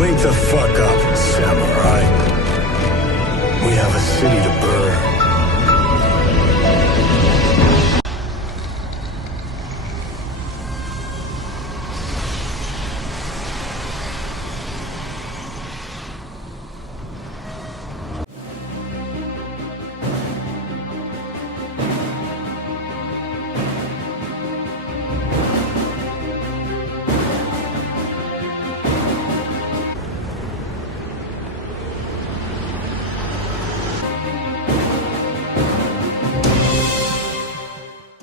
Wake the fuck up, samurai. We have a city to burn.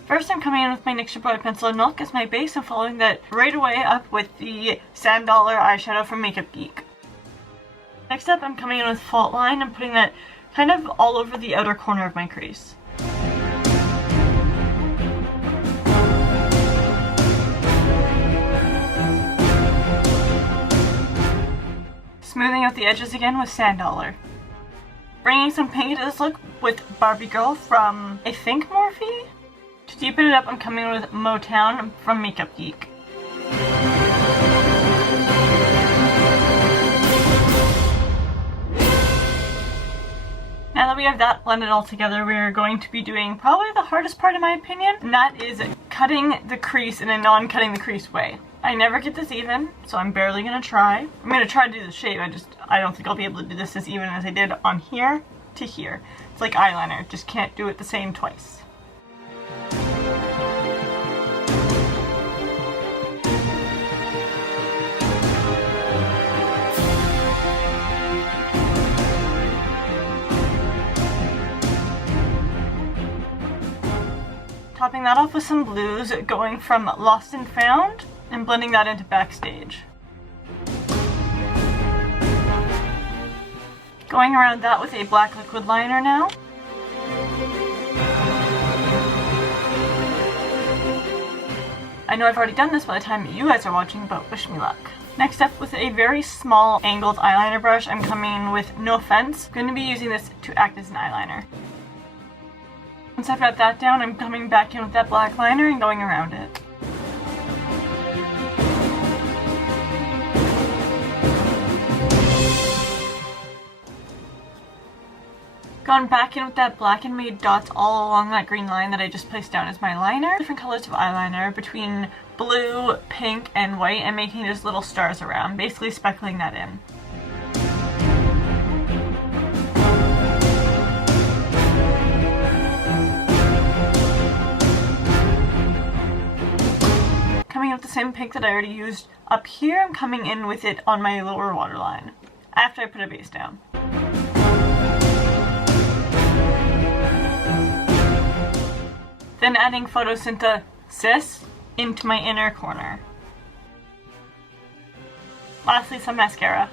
First, I'm coming in with my NYX Boy Pencil and Milk as my base and following that right away up with the $7 eyeshadow from Makeup Geek. Next up, I'm coming in with Fault Line and putting that kind of all over the outer corner of my crease. Smoothing out the edges again with $6. Bringing some pink into this look with Barbie Girl from, I think, Morphe? To deepen it up, I'm coming in with Motown from Makeup Geek. Now that we have that blended all together, we're going to be doing probably the hardest part in my opinion, and that is cutting the crease in a non-cutting the crease way. I never get this even, so I'm barely gonna try. I'm gonna try to do the shape, I don't think I'll be able to do this as even as I did on here to here. It's like eyeliner, just can't do it the same twice. Topping that off with some blues, going from Lost and Found, and blending that into Backstage. Going around that with a black liquid liner now. I know I've already done this by the time you guys are watching, but wish me luck. Next up, with a very small angled eyeliner brush, I'm coming with No Offense. I'm going to be using this to act as an eyeliner. Once I've got that down, I'm coming back in with that black liner and going around it. Gone back in with that black and made dots all along that green line that I just placed down as my liner. Different colors of eyeliner between blue, pink, and white, and making just little stars around, basically speckling that in. Coming in with the same pink that I already used up here, I'm coming in with it on my lower waterline after I put a base down. Then adding photosynthesis into my inner corner. Lastly, some mascara.